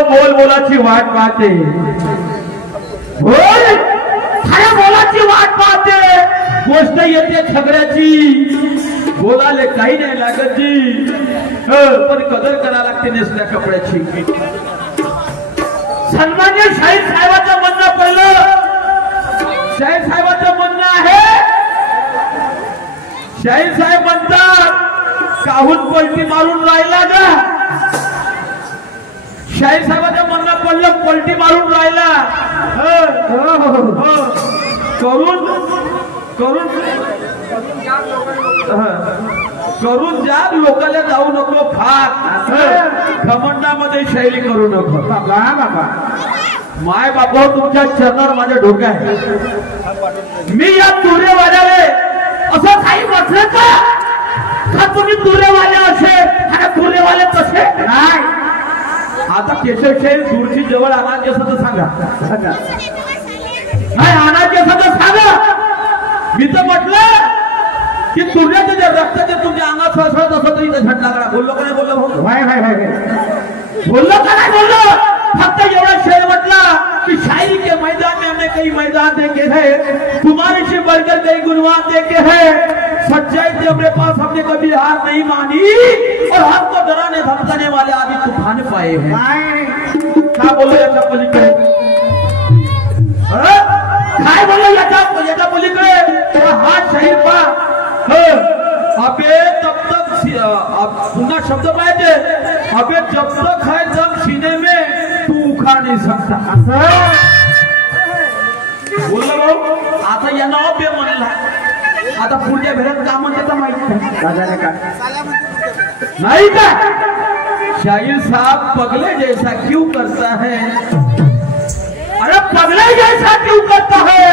बोल बोलाची वाट पाहते, बोल खऱ्या बोलाची वाट पाहते, गोष्ट येते खबऱ्याची, बोलाले काही नाही लागत जी, पण कदर करायला लागते नेसल्या कपड्याची. सन्मान्य शाहीर साहेबांचं म्हणणं पडलं, शाहीर साहेबांचं म्हणणं आहे, शाहीर साहेब म्हणतात काहून पलटी मारून राहिला का. शाहीर साहेबांचं म्हणणं पडलं पलटी मारून राहिला, करून करून करून जा लोकांना जाऊ नको फार, घमंडामध्ये शैली करू नको. माय बाबा तुमच्या चरणावर माझ्या डोक्या आहे. मी या तुरेवाल्याले असं काही म्हटलं का तुम्ही तुरेवाले असे आणि तुरेवाले तसे नाही. आता केशवशाही दूरची जवळ आणायचे असं तर सांगा, नाही आणायचे असं तर सांगा. मी तर म्हटलं की तुझ्याचं जे रक्ताचे तुमच्या अंगात सळसळत असं तरी झट लागला. बोललो का नाही बोललो, बोललो का नाही बोललो. फक्त एवढा शेर म्हटला कि शायरी के मैदान में हमने कई मैदान देखे हैं, तुम्हारे से बढ़कर कई गुणवान देखे हैं, सच्चाई से अपने पास हमने कभी हार नहीं मानी और हमको डराने धमकाने वाले आदि तूफान पाए हैं. क्या बोलो याच्या पलीकडे, काय बोलो याच्या पलीकडे हा शाहीर पा. अबे तब तक पुन्हा शब्द पाहिजे, अबे जब तक है दम सीने में तू उखाड़ नहीं सकता. बोललो भाऊ. आता यांना अभ्य म्हणला, आता पुढच्या भेटात का म्हणते माहिती नाही का. शाहीर साहब पगले जैसा क्यों करता है, अरे पगले जैसा क्यों करता है,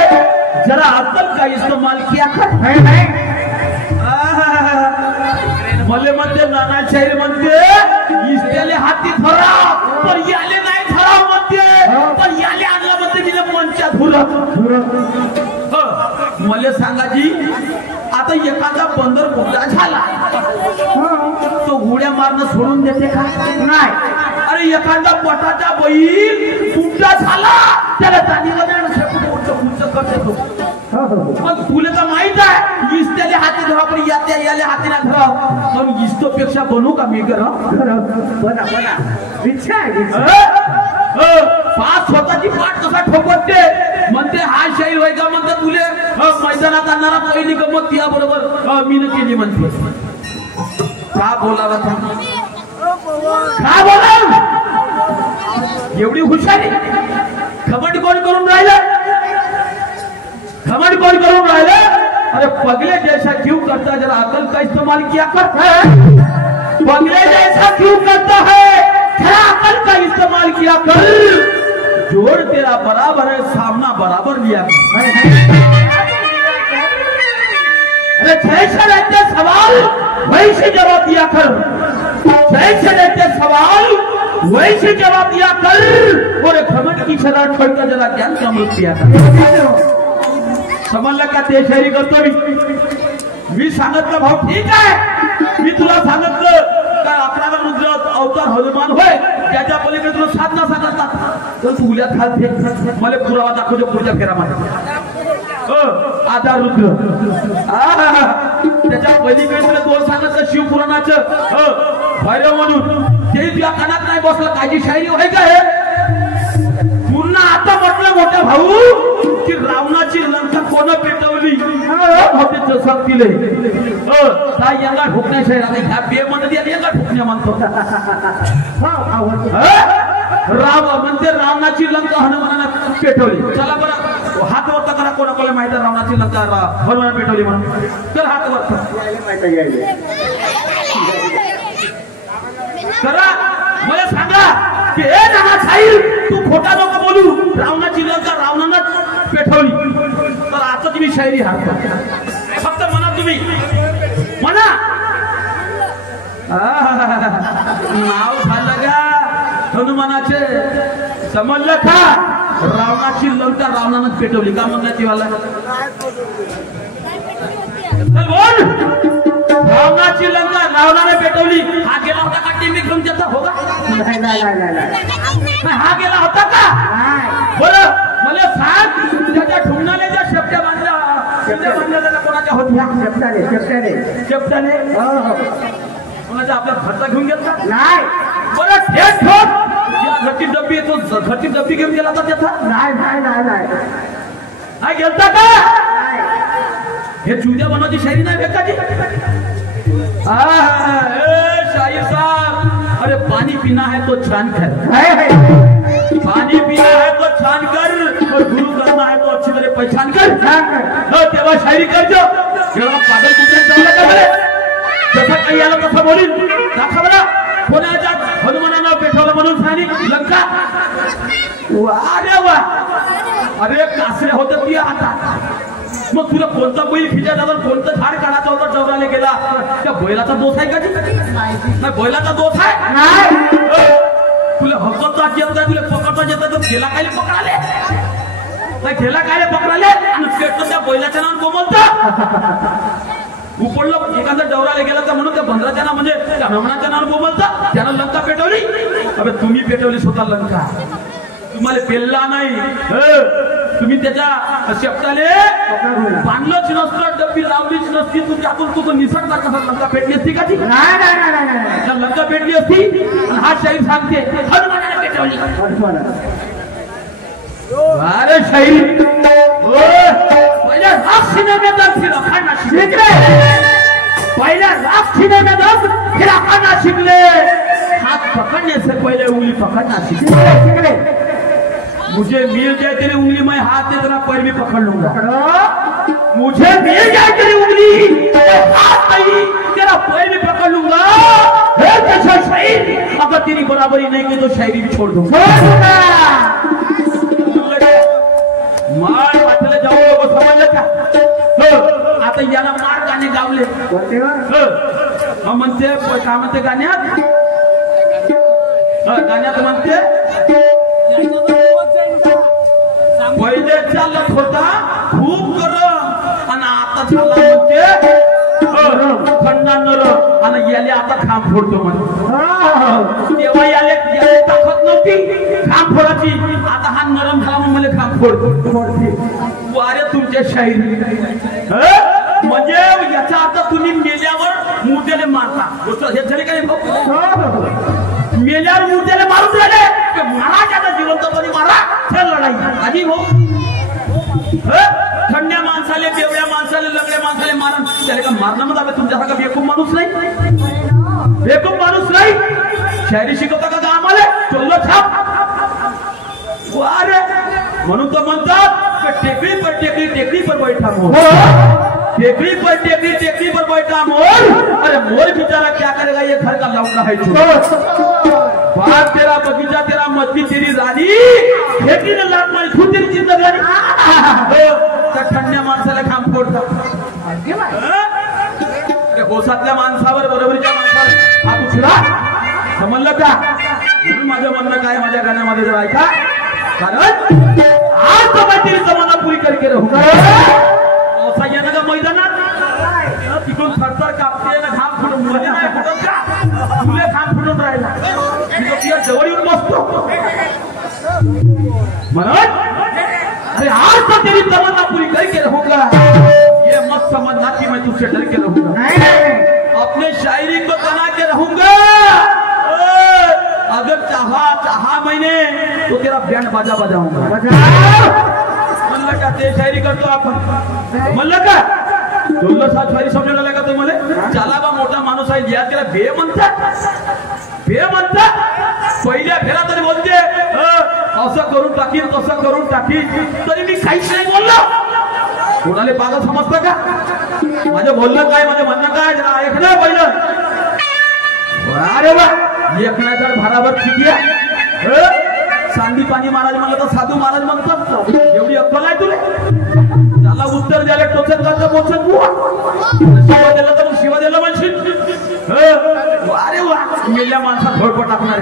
जरा अक्ल का इस्तेमाल किया कर. मले म्हणते नाना शाहीर म्हणते इसल्याले हाती धराव पण याले नाही धराव म्हणते, पण याले आणला म्हणते तिला मंच्या धुरत. मले सांगा जी, आता एखादा बंदर कुठला झाला तो उड्या मारणं सोडून देते का नाही. अरे एखादा पोटाचा बैल तुमचा झाला त्याला तानीला करते तो. मग तुला तर माहित आहे इस्त्याले हाती धरा पण याले हाती ना धरा, पण इस्तोपेक्षा बनू का मी करा. पाच स्वतःची पाठ कसा ठोकवते म्हणते हा शाहीर होय का म्हणते. तुले मैदानात आणणारा पहिली गमत या बरोबर मी न केली म्हणते. का बोलावा का बोला एवढी हुशारी. खमट कोण करून राहिलं, खमट कौन करून राहिले. अरे पगले जैसा क्यों करता है, जरा अकल का इस्तेमाल किया करता है. पगले जैसा क्यों करता है, जरा अकल का इस्तेमाल किया कर. जोड़ तेरा बराबर है, सामना बराबर लिया कर. अरे जैसे रहते सवाल वैसे जवाब दिया कर, जैसे रहते सवाल वैसे जवाब दिया कर. और खमट की शराब छोड़कर जरा ज्ञान का अमृत पिया कर. समजलं का ते शायरी करतो मी सांगितलं भाऊ ठीक आहे. मी तुला सांगितलं का 11 रुद्र अवतार हनुमान होय, त्याच्या पलीकडे तुला साधना सांगतात तर तू उल्यात घालते. मला पुरावा दाखवतो पुढच्या फेरामध्ये. आधार रुद्र त्याच्या पलीकडे तुला दोन सांगितलं शिवपुराणाचं भैरव म्हणून, ते तुझ्या कानात नाही बसलं. कायची शायरी होय का हे. पुन्हा आता म्हटलं मोठा भाऊ की रावणाची लंका कोण पेटवली दिले यंगा ठोकण्या शहरात ह्या बे म्हणत यंगा ठोकण्या म्हणतो. राम म्हणते रावणाची लंका हनुमानानं पेटवली. चला बरं हात वरता करा, कोणाकोणाला माहिती रावणाची लंका हनुमानानं पेटवली म्हणून. तर हात वरता करा. मला सांगा की ए नाना शाहीर तू खोटा नको बोलू, रावणाची लंका रावणानं पेटवली. तर आता तुम्ही शायरी हात फक्त म्हणा, तुम्ही म्हणा. नाव झालं का हनुमानाचे, समजलं का. रावणाची लंका रावणानं पेटवली का म्हणण्याची वाला. बोल रावणाची लंका रावणाने पेटवली. हा गेला होता का टीम घेऊन त्याचा होगा? हा गेला होता का? बरं मला सांग त्याच्या ठुमणाने ज्या शेपट्या बांधल्या त्याला कोणाच्या होत्या? शेपट्याने कोणाच्या आपल्या घरचा घेऊन घेतला नाही. बरं थेट ठोक घरची डब्बी येतो घरची डब्बी घेऊन गेला होता त्याचा? नाही गेलता का? हे चुद्या बनवायची शायरी नाही बेकाची. शाहीर साहब अरे पानी पीना है तो छान कर, पानी पीना है तो छान कर और गुरु करना है तो अच्छी तरह पहचान कर. तेव्हा शायरी करजो. तेव्हा पागल कुत्र्याला जसं काही आलं तसं बोलील. दाखवा मला कोणाच्या हनुमानानं पेटवलं म्हणून सांगितली लंका. अरे वा अरे कासऱ्या होतं ती आता. मग तुला कोणता बैल खिचायचा होता कोणतं झाड काढायचं होतं डवराला गेला? त्या बैलाचा दोष आहे का? नाही बैलाचा दोष आहे. तुला हक्कता येत नाही तुला पकडता येत तर गेला काय पकडाले नाही गेला काय पकडाले आणि पेटलं त्या बैलाच्या नावानं बोंबलतं. उपडलं एखादा डवराला गेला तर म्हणून त्या बंदराच्या नाव म्हणजे त्या हनुमानाच्या नावानं बोंबलतं. त्यानं लंका पेटवली. अबे तुम्ही पेटवली स्वतः लंका. तुम्हाला पेलला नाही. तुम्ही त्याच्या शेपटाले बांधलंच नसतं डब्बी लावलीच नसती. तुमच्या हातून तू निसटता कसा लंका पेटली असती का? ती लंका पेटली असती. आणि हा शाहीर सांगते हनुमानाने पेटवली. अरे शाहीर पहिल्या राग सिनेमेत फिर अखाना शिकले. पहिल्या राग सिनेमेत फिर अखाना शिकले. हाथ पकड़ने से पहले उंगली पकड़ना सीखे. मुझे मिल जाए तेरी उंगली मैं हाथ से तेरा पैर भी पकड़ लूंगा. मुझे मिल जाए तेरी उंगली हाथ नहीं तेरा पैर भी पकड़ लूंगा. कैसा शायरी अगर तेरी बराबरी नहीं की तो शायरी भी छोड़ दूंगा. मार वाटले जाऊ नको समजलं का? आता याला मार गाणे गावले म्हणते काय म्हणते गाण्यात म्हणते पहिले चालत होता खूप गरम आणि आता झाला म्हणते थंड नरम आणि याले आता खांब फोडतो म्हणते. तेव्हा याले ताकद नव्हती खांब फोडायची. आता हा नरम झाला म्हणून मला खांब फोडतो. वारे तुमच्या शायरी म्हणजे याचा अर्थ तुम्ही मेल्यावर मुर्द्याला मारता. हे झाले काय मेल्यावर मुर्द्याला मारून राहिले महाराज आता जिवंतपणे मारा. चल लढाई आधी हो. थंड्या माणसाले बेवड्या माणसाले लंगड्या माणसाले मारण त्याला का मारणं मध्ये तुमच्यासारखा बेकूफ माणूस नाही. बेकूफ माणूस नाही. शायरी शिकवता का आम्हाला चोल्लो छाप. अरे म्हणून तो म्हणतात टेकडी पर टेकडी टेकडी पर बैठा मोर. टेकड़ी पर टेकड़ी पर बैठा मोर. अरे मोर बेचारा क्या करेगा ये घर का लौंडा है. बाग तेरा बगीचा तेरा मस्ती तेरी रानी खेती ने लाट मारी खुद तेरी जिंदगानी. ठंड्या माणसाला खांब फोडता. गोसातल्या माणसावर बरोबरीच्या माणसावर हा उचला समजलं का? माझं म्हणणं काय माझ्या गाण्यामध्ये जर ऐका. कारण आज तो मैं तेरी जमाना पूरी करके रहूंगा. असा येणं का मैदानात तिकडून थरथर कापते ना घाम फुटून मध्ये नाही फुटत का? तुले घाम फुटून राहिला तुझ्या जवळ येऊन बसतो म्हणून अरे आज तो तेरी तमन्ना पूरी करके रहूंगा. ये मत समझना कि मैं तुझसे डर के रहूंगा. अपने शायरी को बना के रहूंगा. अगर चाहा मैंने तो तेरा बैंड बाजा बजाऊंगा. म्हणलं का ते शायरी करतो आपण म्हणलं का? दोन सात शायरी समजायला लागला तुम्हाला. चाला बा मोठा माणूस आहे या त्याला बे म्हणतात. बे म्हणतात पहिल्या फेरा तरी बोलते असं करून टाकीन तसं करून टाकीन तरी मी काहीच नाही बोललो. कोणाला पागल समजतं का? माझं बोलणं काय माझं म्हणणं काय ऐकलं पहिलं. अरे वा एक नाही तर भराभर ठीक आहे. सांदी पाणी महाराज म्हणलं तर साधू महाराज म्हणतात. एवढी अक्कल आहे तुला? त्याला उत्तर द्यायला टोचत जातं बोचत शिवा दिलं तर शिवा दिलं म्हणशील. अरे वा मेल्या माणसात धोडपट टाकणार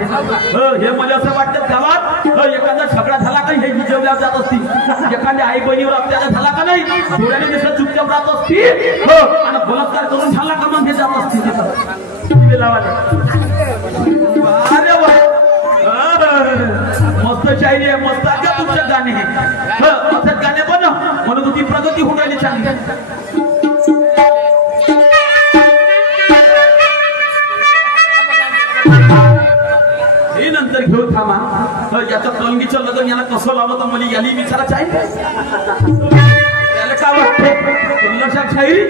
हे मला असं वाटतं गावात एखादा झगडा झाला का हे जेवल्या जात असती. एखाद्या आई बहिणीवर अत्याचार झाला का असा नाही डोळ्याने जसं चुपचाप राहत असती हो आणि बलात्कार करून झाला का मग हे जात असते तिथं लावायला अरे वा मस्त शायरी आहे मस्त आहे का तुमचं गाणे हे असं गाणे बन म्हणून तुझी प्रगती होऊन राहिली चांगली हे नंतर घेऊन थांबा याचं तलंगीचं लग्न याला कसं लावलं तर मला याली विचारायचं आहे याला काय वाटतं लक्षात शायरी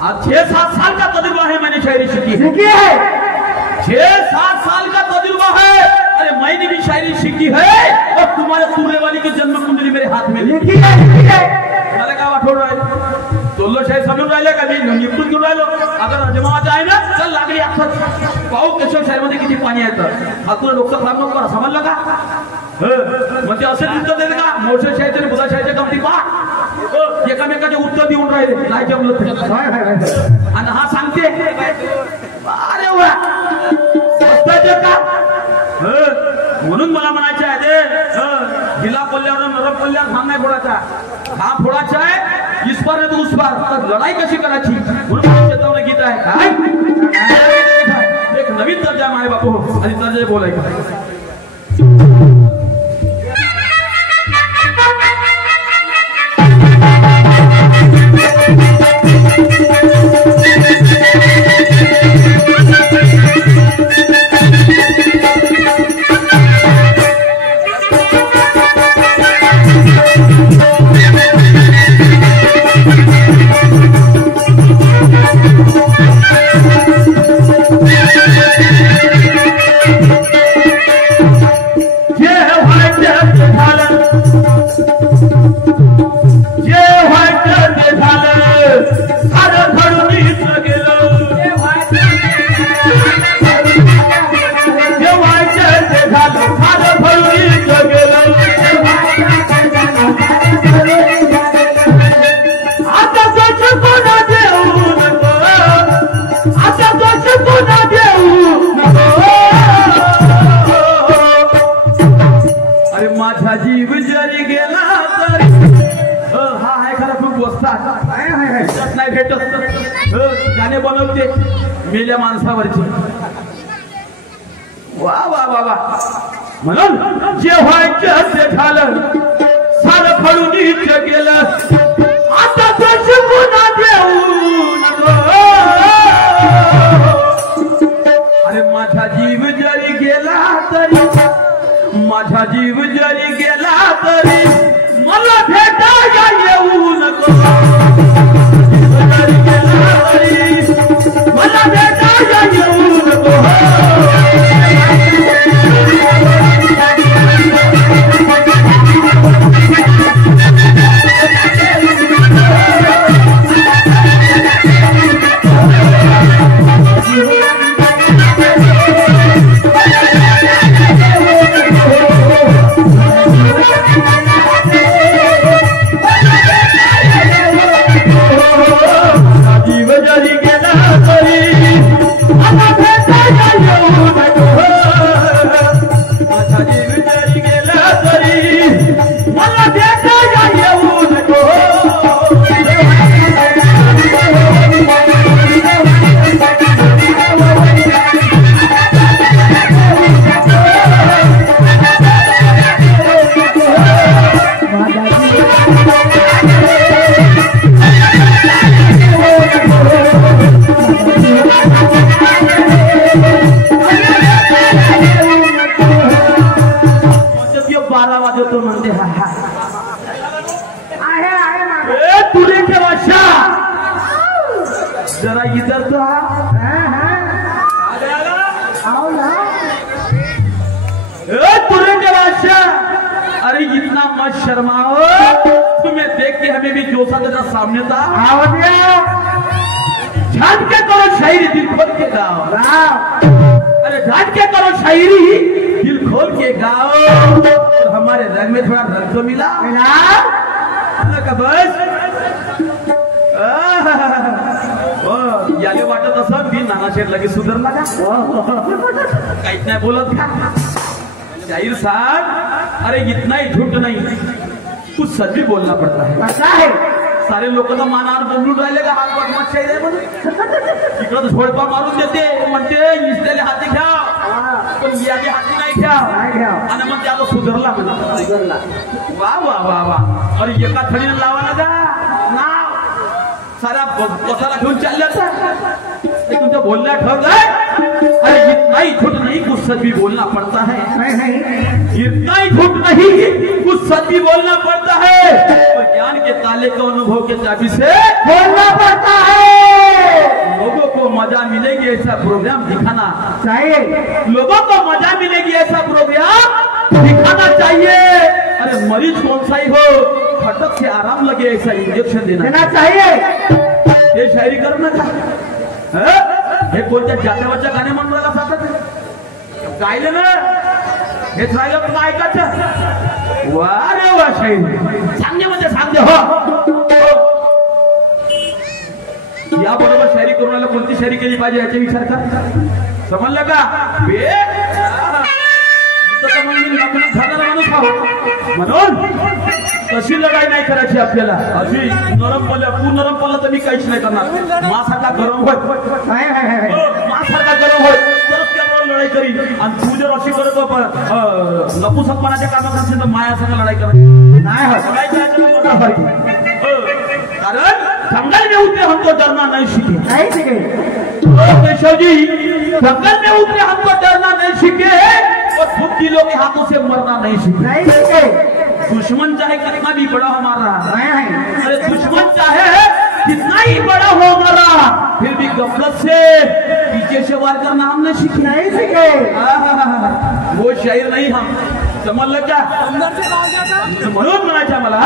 आज 6-7 साल का तजुर्बा है मैंने शायरी सीखी है 6-7 साल का तजुर्बा है अरे मैंने भी शायरी सीखी है और तुम्हारे सूर्य वाली की जन्म कुंडली मेरे हाथ में लिखी है मला काय वाटवून राहिलं तोल्लो शाही समजून राहिले का मी निपटून घेऊन राहिलो अगर अजमावाचा आहे ना चल लागली आखत पाहू केशव शाहीमध्ये किती पाणी येतं हा तुला डोकं खराब नको करा समजलं का म्हणजे असे उत्तर देते का मोठ्या शाहीचे बुधा शाहीच्या गमती पा एकामेकाचे उत्तर देऊन राहिले नाही जमलं आणि हा सांगते अरे वा का म्हणून मला म्हणायचे आहे ते हिला पल्ल्यावर नरक पल्ल्यावर थांब नाही फोडायचा हा फोडायचा आहे इस पार है तो उस पार तर लढाई कशी करायची म्हणून चेतावणी गीत आहे काय एक नवीन दर्जा माय बापू आणि दर्जा बोलायचं जीव जरी गेला तर हा आहे खरा खूप वस्तात नाही भेटत गाणे बनवते मेल्या माणसावरची वा वा वा वा म्हणून जे व्हायचं ते झालं सारं फळून गेलं आता दोष पुन्हा देऊन अरे माझा जीव जरी गेला तरी माझा जीव जरी गेला तरी मला भेटायला येऊ नको जरी गेला तरी मला भेटायला येऊ नको जरा इधर तो तुरे के बादशाह अरे इतना मत शर्माओ तुम्हें देख के हमें भी जोशा जरा सामने था झाट के करो शायरी दिल खोल के गाओ अरे झाट के करो शायरी दिल खोल के गाओ तो हमारे रंग में थोड़ा रंग तो मिला बस याले वाटत असं मी नानाशेठ लगेच सुधारला का काहीच नाही बोलत का शाहीर साहब अरे इतना ही झूठ नहीं कुछ सच भी बोलना पड़ता है। पता है सारे लोक तर मानावर बोलून राहिले का हात बदमाश आहे म्हणून इकडं तर झोडपा मारून देते म्हणते इसल्याला हाती घ्या पण यादी हाती नाही घ्या आणि मग त्याला सुधारला म्हणा वा वा वा वा अरे एका थडीने लावायला जा नाव सारा पोताला घेऊन चालले तुमच्या बोलण्या ठरलंय अरे इतना ही झूठ नहीं कुछ सच भी बोलना पड़ता है इतना ही झूठ नहीं कुछ सच भी बोलना पड़ता है और ज्ञान के ताले को अनुभव के चाबी से बोलना पड़ता है। लोगों को मजा मिलेगी ऐसा प्रोग्राम दिखाना चाहिए, लोगों को मजा मिलेगी ऐसा प्रोग्राम दिखाना चाहिए। अरे मरीज कौन सा ही हो फटक से आराम लगे ऐसा इंजेक्शन देना चाहिए। ये शायरी करना का हे कोणत्या जात्यावरच्या गाणे म्हणून राहिला सातत गायले ना हेच राहिलं पण ऐकायचं वा रे वा शायरी सांगणे म्हणजे सांगते हो या बरोबर शायरी करून राहिला कोणती शायरी केली पाहिजे याचा विचार कर समजलं का माणूस म्हणून कशी लढाई नाही करायची आपल्याला अशी नरम पडल्या तू नरम पडला तर मी काहीच नाही करणार मासारखा गरम होय मासारखा गरम होय तरच त्याबरोबर लढाई करीन आणि तू जर अशी करत नपुसकपणाच्या कामात असेल तर माया संग लढाई करायची नाही कारण जंगल में उतरे हमको डरना नहीं सीखे केशव जी जंगल में उतरे हमको डरना नहीं सीखे और बुद्धि लोग के हाथों से मरना नहीं सीखे। दुश्मन चाहे कितना भी बड़ा हमारा अरे दुश्मन चाहे कितना ही बड़ा हो हमारा फिर भी गफलत से पीछे से वार करना हम नहीं सीखे। वो शायर नहीं हम समझ लग क्या म्हणून म्हणायचं मला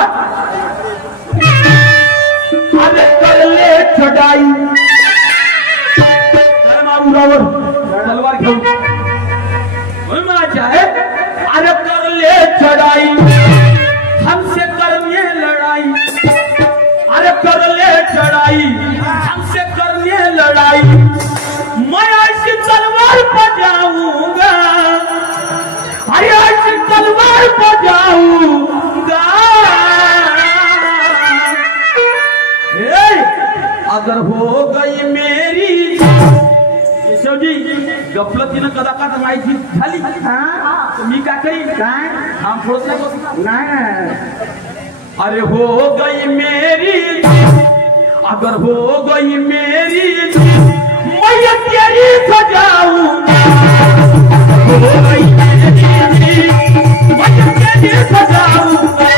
अरे कर ले चढ़ाई मारूरावर तलवार घेऊन म्हणून म्हणायचं आहे अरे कर ले चढ़ाई हमसे करने लड़ाई अरे कर ले चढ़ाई हमसे करने लड़ाई मैं ऐसी तलवार बजाऊंगा अरे ऐसी तलवार बजाऊंगा अगर हो गई मेरी केशव जी गफलतीनं कदाकात माहिती झाली मी का काही काम फोडत नाही अरे हो गई मेरी अगर हो गई मेरी मैं तेरी सजाऊंगा हो गई मेरी मैं तेरी सजाऊंगा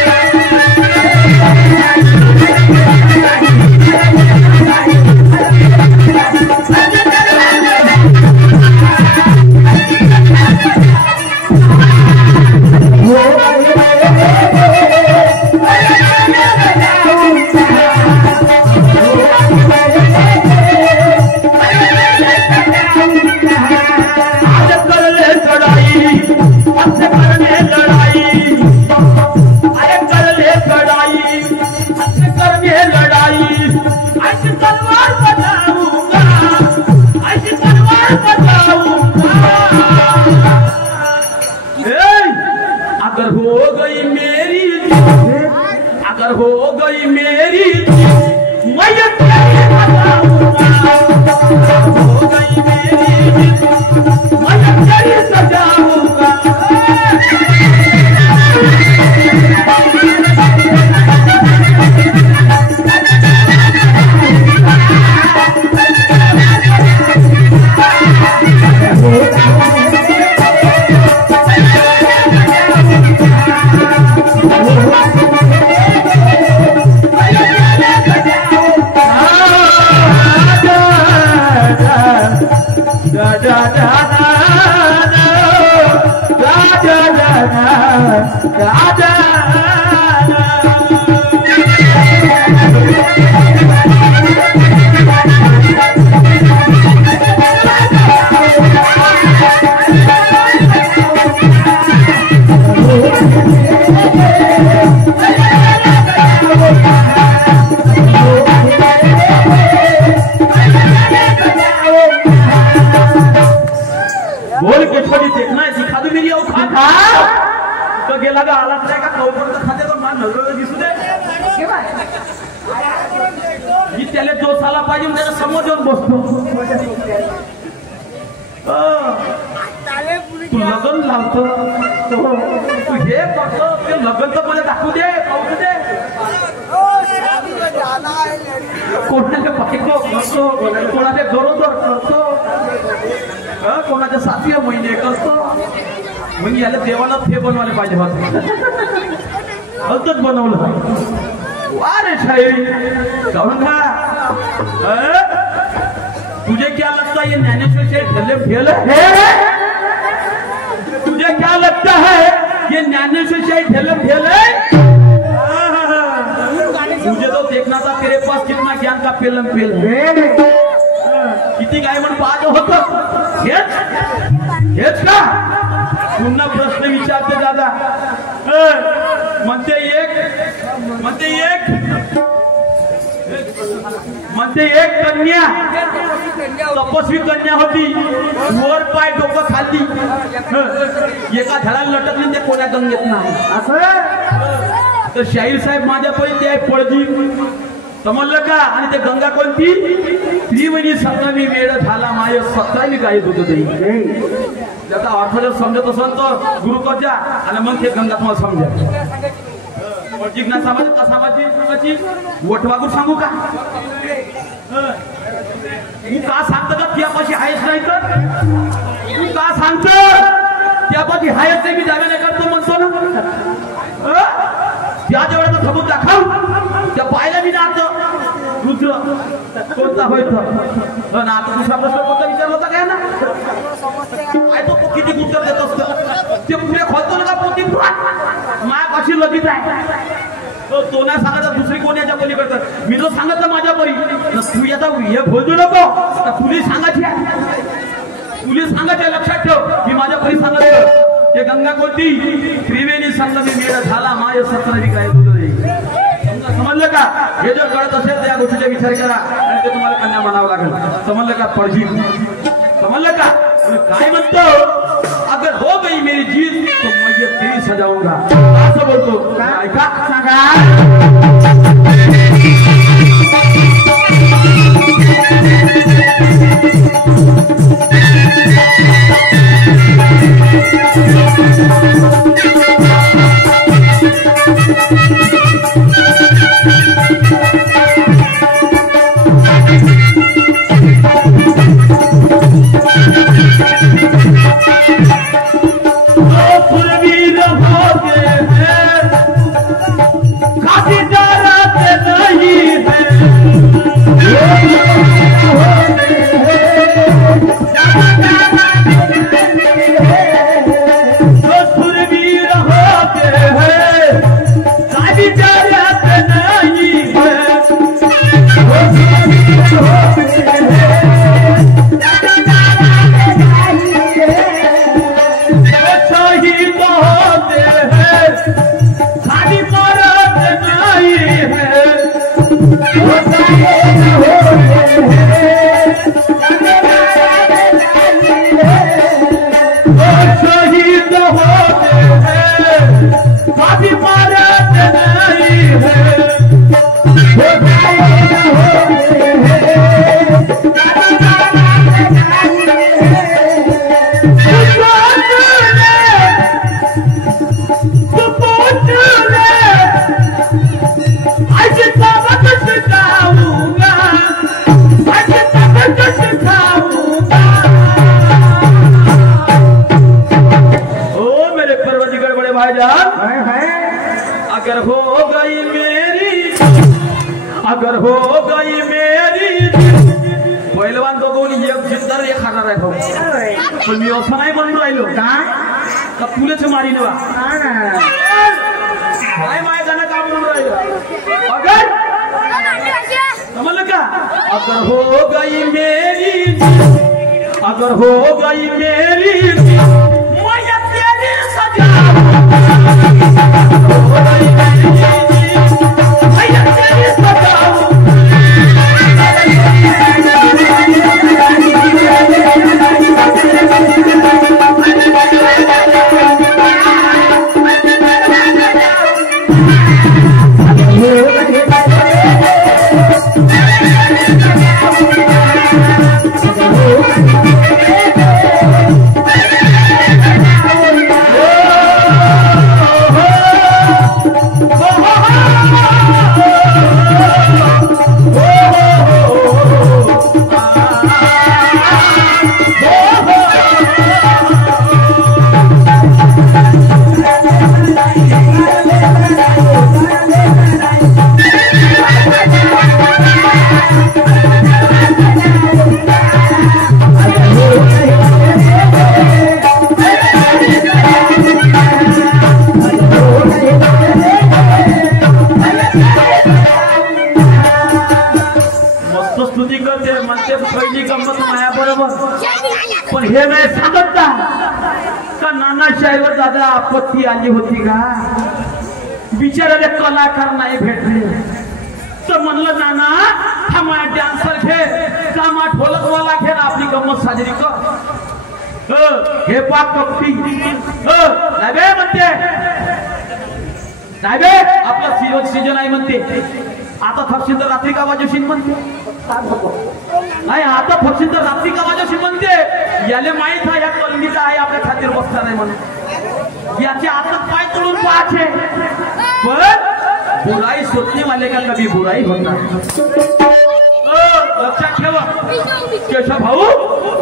पाहिजे त्याच्या समोर येऊन बसतो तू लग्न लावतो तू हे करतो ते लग्न तर मला दाखवू दे पाहू दे कोणाच्या बायको करतो कोणाच्या गरोदर करतो कोणाच्या 7व्या महिने करतो म्हणजे याला देवाला हे बनवायला पाहिजे होतं बनवलं वारे शाही कहून तुझे क्या लगता है ये ज्ञानेश्वर से ढले फेल है तुझे क्या लगता है ये ज्ञानेश्वर से ढले फेल है मुझे तो देखना था तेरे पास कितना ज्ञान का पेलम पेल है किती काय म्हणून पाहत होतं हेच का पुन्हा प्रश्न विचारते दादा म्हणते एक कन्या तपस्वी कन्या होती वर पाय डोकं खाली एका झाडाला लटकली ते कोण्या गंगेत नाही असं तर शाहीर साहेब माझ्यापर्यंत ते आहे पळजी समजलं का आणि ते गंगा कोणती त्रिवेणी संगमी वेळ झाला माय 17वी गायत होत ते त्याचा अर्थ जर समजत असेल तर गुरु कजा आणि मग ते गंगा तुम्हाला समजा जिज्ञा समाजाची वटवागूर सांगू का तू का सांगतो का त्यापाशी आहेच नाही तर तू का सांगतो त्यापाशी आहेच नाही मी दावे नाही करतो म्हणतो ना त्या जेवढा सबूत दाखव त्या पाहिला मी जातो रुद्र कोणता होय तो ना आता दुसरा प्रश्न कोणता विचारला होता काय ना काय तो किती उत्तर देत असतो ते पुढे खोलतो ना का पोती माया कशी लगीच आहे तो नाही सांगायचा दुसरी कोण याच्या पलीकडचं मी जो सांगितलं माझ्या परी तू याचा हे बोलतो नको तुला सांगायचे लक्षात ठेव मी माझ्या परी सांगत ते गंगा कोणती त्रिवेणी संगमी मेळ झाला माय 17वी काय समजलं का हे जर कळत असेल तर या गोष्टीचा विचार करा आणि ते तुम्हाला कन्या म्हणावं लागेल समजलं का पडजी समजलं का काय म्हणतो अगर हो गई मेरी जीत तो मैं ये तेरी सजाऊंगा असं बोलतो ऐका सांगा अगर हो गई मेरी पहिलवान बघून एक जिंदार एक खाणार आहे भाऊ पण मी असं नाही म्हणून राहिलो का तुलेच मारीन वा काय माय जाणं का म्हणून राहिलो अगर समजलं का अगर हो गई मेरी मैं तेरी सजाऊं पहिली गंमत माया बरोबर पण हे नाही सांगत का नानाशाहीवर दादा आपत्ती आली होती का बिचाराले कलाकार नाही भेटले तर म्हणलं नाना हा माझा डान्सर घे का मा ढोलकवाला घे ना आपली गंमत साजरी कर हे पाक कपटी नाबे म्हणते नाबे आपला सीजन आहे म्हणते आता फक्त रात्री का वाजवशील म्हणते नाही आता फक्त रात्री का वाजवशील म्हणते याले माहित आहे या कलगीचा आहे आपल्या खातीर बसता नाही म्हणून याचे आता पाय तोडून पाहायचे पण बुराई सोचने वाले का कभी बुराई होता लक्षात ठेवा केशव भाऊ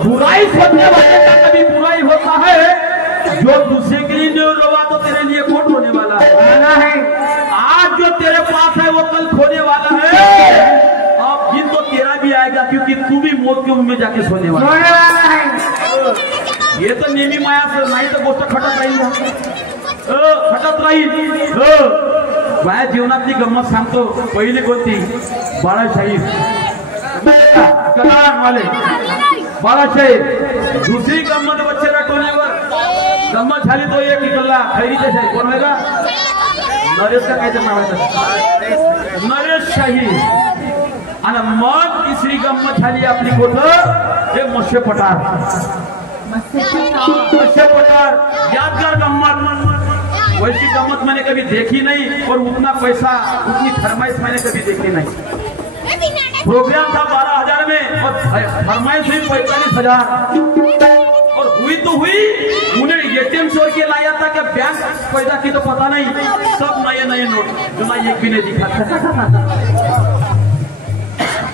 बुराई सोचने वाले का कभी बुराई होता है जो दूसरे के लिए नहीं रोवा तो तेरे लिए कौन होने वाला है आज जो तेरे पास है वो कल खोने वाला है अब दिन तो तेरा भी आएगा क्योंकि तू भी मौत के मुंह में जाके सोने वाला है ये तो नेहमी माया से नाही तर गोष्ट खटत राहील खटत राहील माझ्या जीवनातली गंमत सांगतो पहिली कोणती बाळाशाही वाले बाळाशाही दुसरी गंमत बच्चेला टोलीवर गंमत झाली तो एक निकलला खैरीच्या शाही कोण वेगळा नरेश का काहीतरी नाव आहे नरेश शाही आणि मग तिसरी गंमत झाली आपली गोष्ट हे मत्स्य पठार यादगार गम्मत वैसी गम्मत मैंने कभी देखी नहीं और उतना पैसा उतनी फरमाइश मैंने कभी देखी नहीं प्रोग्राम था 12,000 में और फरमाइश हुई 45,000 और हुई तो हुई उन्हें एटीएम छोड़ के लाया था कि बैंक पैदा की तो पता नहीं सब नए नए नोट जो ना एक भी नहीं दिखा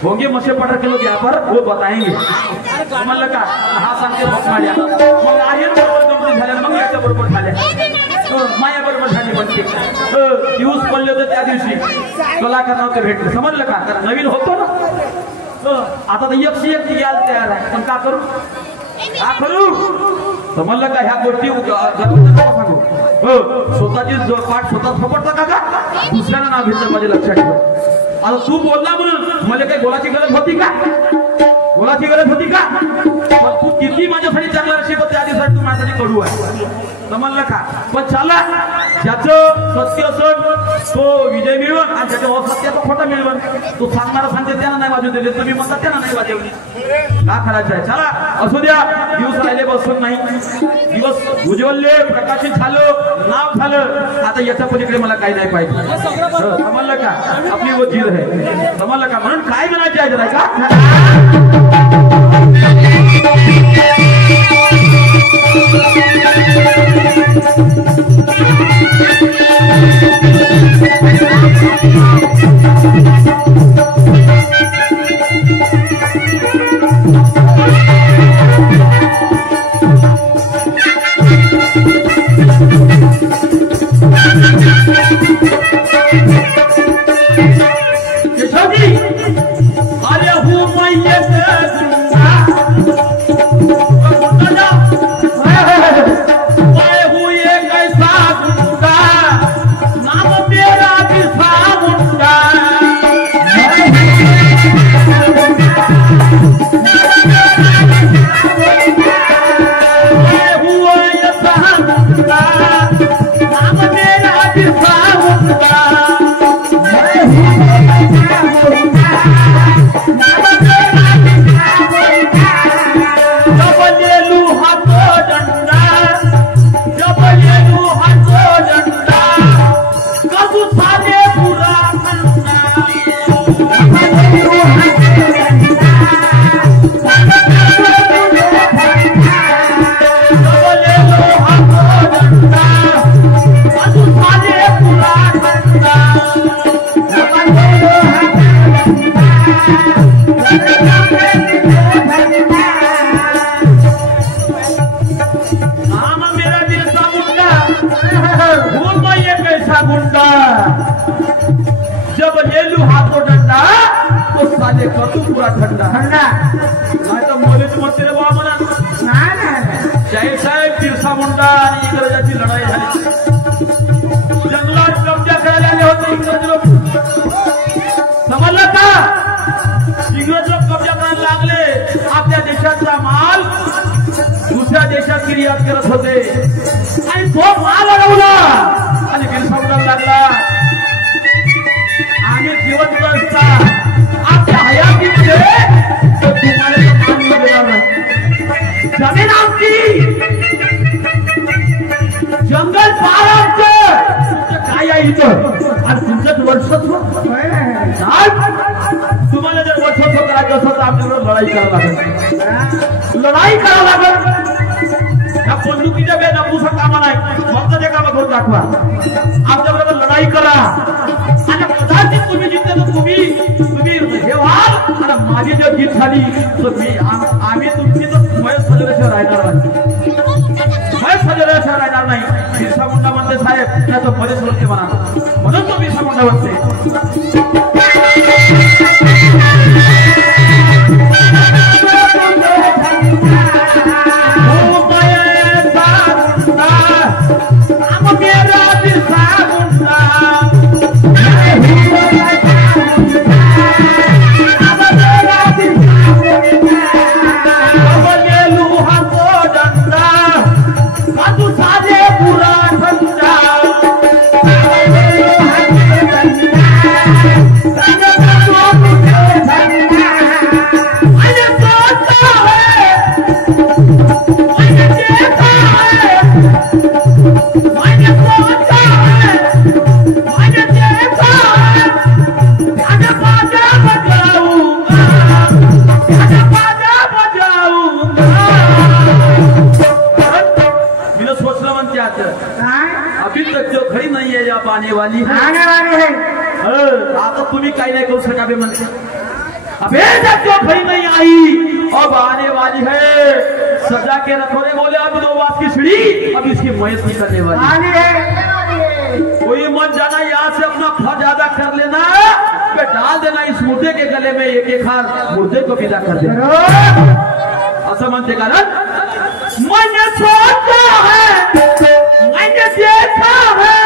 होंगे मत्स्य पठार के लोग यहाँ पर वो बताएंगे म्हणलं का हा सांगते बसमाड्या मग आहे बरोबर गंमत झाल्या मग याच्या बरोबर झाल्या माया बरोबर झाली म्हणते दिवस पडले होते त्या दिवशी कलाकार नव्हते भेटले समजलं का कारण नवीन होतो ना आता तर एक यायला तयार आहे पण का करू समजलं का ह्या गोष्टी सांगू स्वतःची पाठ स्वतः सपडता का दुसऱ्याला नाव घेतलं माझ्या लक्षात ठेव आता तू बोलला म्हणून मला काही बोलायची गरज होती का बोलायची गरज होती का पण तू किती माझ्यासाठी चांगला असेल त्या दिवसासाठी तू माझ्यासाठी कडू आहे समजलं का पण चला ज्याचं सत्य असत तो विजय मिळवण आणि ज्याचं असत्याचा खोटा मिळवण तो सांगणारा सांगते त्यांना नाही वाजवू दिले तुम्ही म्हणता त्यांना नाही वाजवली का करायचं आहे चला असू द्या दिवस राहिले बसून नाही दिवस उज्वलले प्रकाशित झालं नाव झालं आता याच्या पलीकडे मला काही नाही पाहिजे समजलं का आपली वो जीद आहे समजलं का म्हणून काय म्हणायचे आहे जरा का नाम मेरा भी सा मुंडा झाले करतो पुरा थंडा थंडा नाही तर मोलेच म्हणते रे बा म्हणा नाही जयसाहेब बिरसा मुंडा आणि इंग्रजांची लढाई झाली जंगलात कब्जा करायला आले होते इंग्रज लोक समजलं का इंग्रज लोक कब्जा करायला लागले आपल्या देशाचा माल दुसऱ्या देशात निर्यात करत होते आणि तो माल अडवला आणि बिरसा मुंडाला लागला आम्ही जिवंत असता आपल्या हयातीमध्ये तो तुम्हाला मान मिळणार नाही जमीन आमची जंगल पार आमचं तुमचं काय आहे इथं आणि तुमचंच वर्षत्व तुम्हाला जर वर्षत्व करायचं असं तर आपल्याकडे लढाई करावं लागेल लढाई करावं लागेल या बंदुकीच्या बे नपुसा कामा नाही फक्त ते कामं करून दाखवा आमच्याबरोबर लढाई करा आणि कदाचित तुम्ही जिंकले तर तुम्ही हे व्हाल आणि माझी जर जीत झाली तर आम्ही तुमची तर मयत सजल्याशिवाय राहणार नाही मयत सजल्याशिवाय राहणार नाही बिरसा मुंडा म्हणते साहेब नाही तर मध्येच बोलते म्हणा म्हणून तो बिरसा मुंडा म्हणते आने वाली है आता तुम्ही काही नाही करू सका म्हणते अबे जब जो खड़ी नहीं आई अब आने वाली है सजा के रखो रे बोले अब 2 बात की सीढ़ी अब इसकी मयत निकलने वाली है कोई मन जाना यहाँ से अपना फर्ज अदा कर लेना पे डाल देना इस मुर्दे के गले में एक हार मुर्दे को विदा कर देना ऐसा मनते कारण मैंने सोचा है मैंने देखा है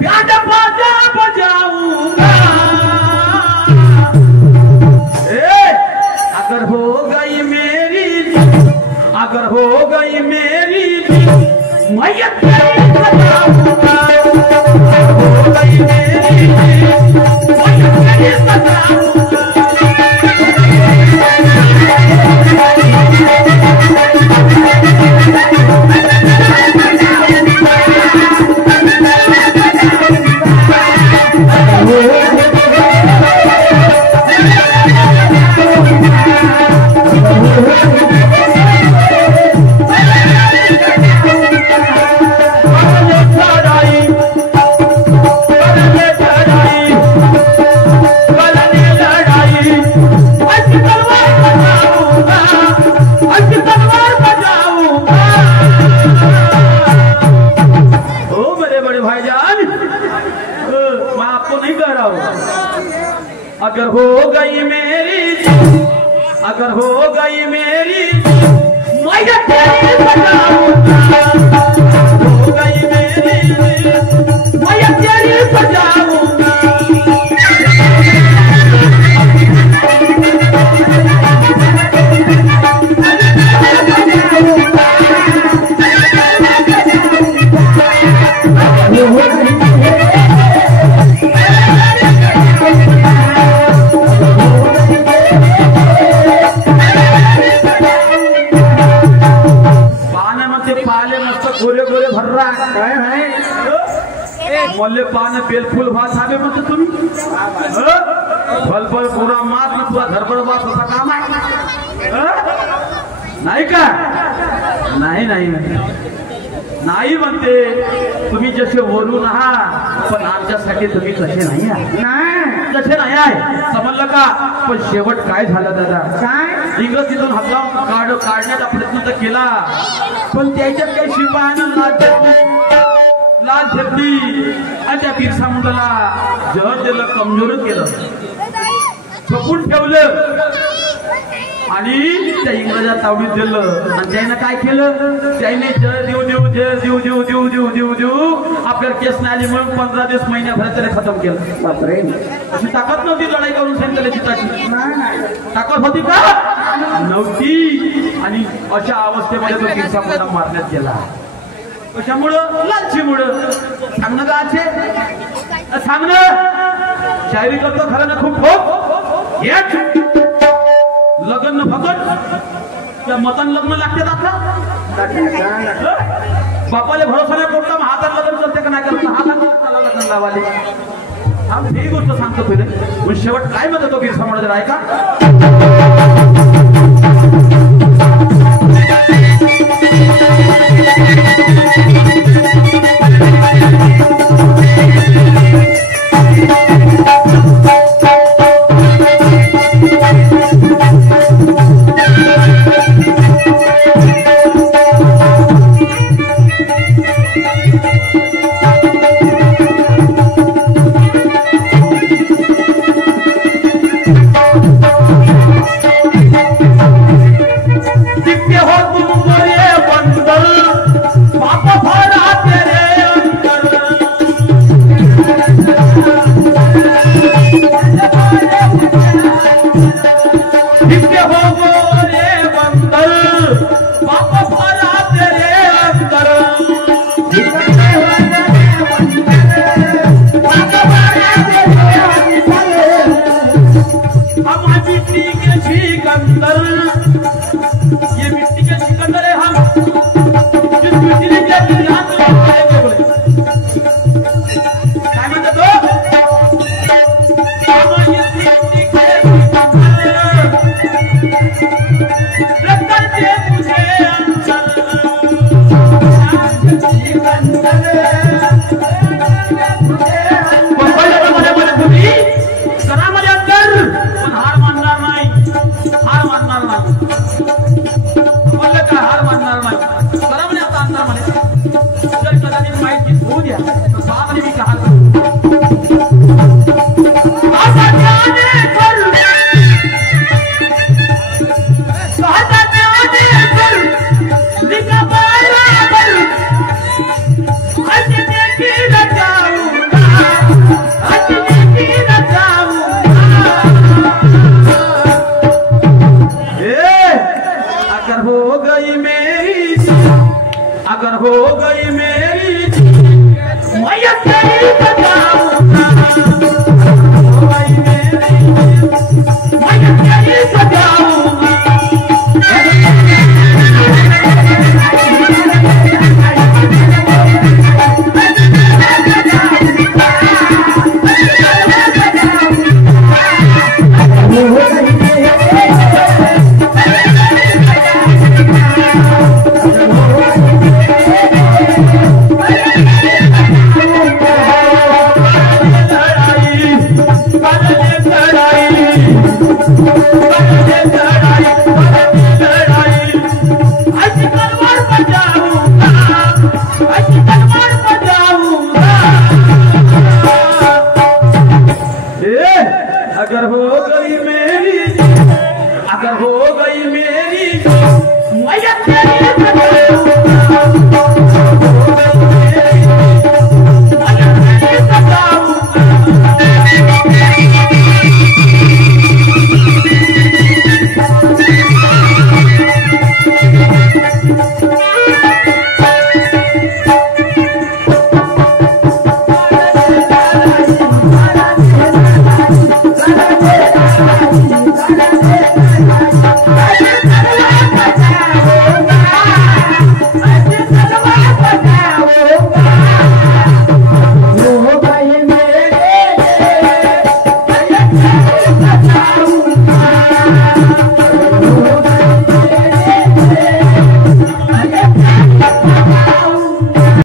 प्यादा बाजा बजाऊंगा अगर हो गई मेरी मैं तेरी बजाऊंगा हो गई मेरी मैं तेरी बजाऊंगा अगर हो गई मेरी मैं तेरी बजाऊंगा हो गई मेरी मैं तेरी बजाऊंगा मल्ले पाने बेल फूल भात छावे म्हणते तुम्ही फलफल पुरा मात न पुरा धरभर बात असा काम आहे नाही का नाही म्हणते तुम्ही जसे बोलून आहात पण आमच्यासाठी तुम्ही कसे नाही आहे समजलं का पण शेवट काय झालं दादा काय इंग्रज तिथून हातला काढण्याचा प्रयत्न तर केला पण त्याच्यात काही शिपायानं लाल झेपली आणि त्या बिरसा मुंडाला जहर दिलं कमजोर केलं छपून ठेवलं आणि त्या इंग्रजा तावडीत दिलं आणि त्यानं काय केलं त्याने जय देऊ देऊ जय देऊ देऊ देऊ देऊ देऊ देऊ आपल्याला केस नाही आली म्हणून 15 दिवस महिन्याभरात त्याला खतम केलं. बापरे. अशी ताकद नव्हती लढाई करून सैन्याला जिताची. ताकद होती का नव्हती. आणि अशा अवस्थेमध्ये तो बिरसा मुंडा मारण्यात गेला. कशामुळं लालचीमुळं. सांगणं का आहे सांगणं शायरी करतो खरं ना खूप ठोक एक लग्न फकट त्या मतान लग्न लागते आता बापाले भरोसा नाही पडला हातात लग्न करते का नाही करत हा लग्न लावाले. हा ही गोष्ट सांगतो तुझे पण शेवट काय म्हणतो तो बिरसा मुंडा जर ऐका.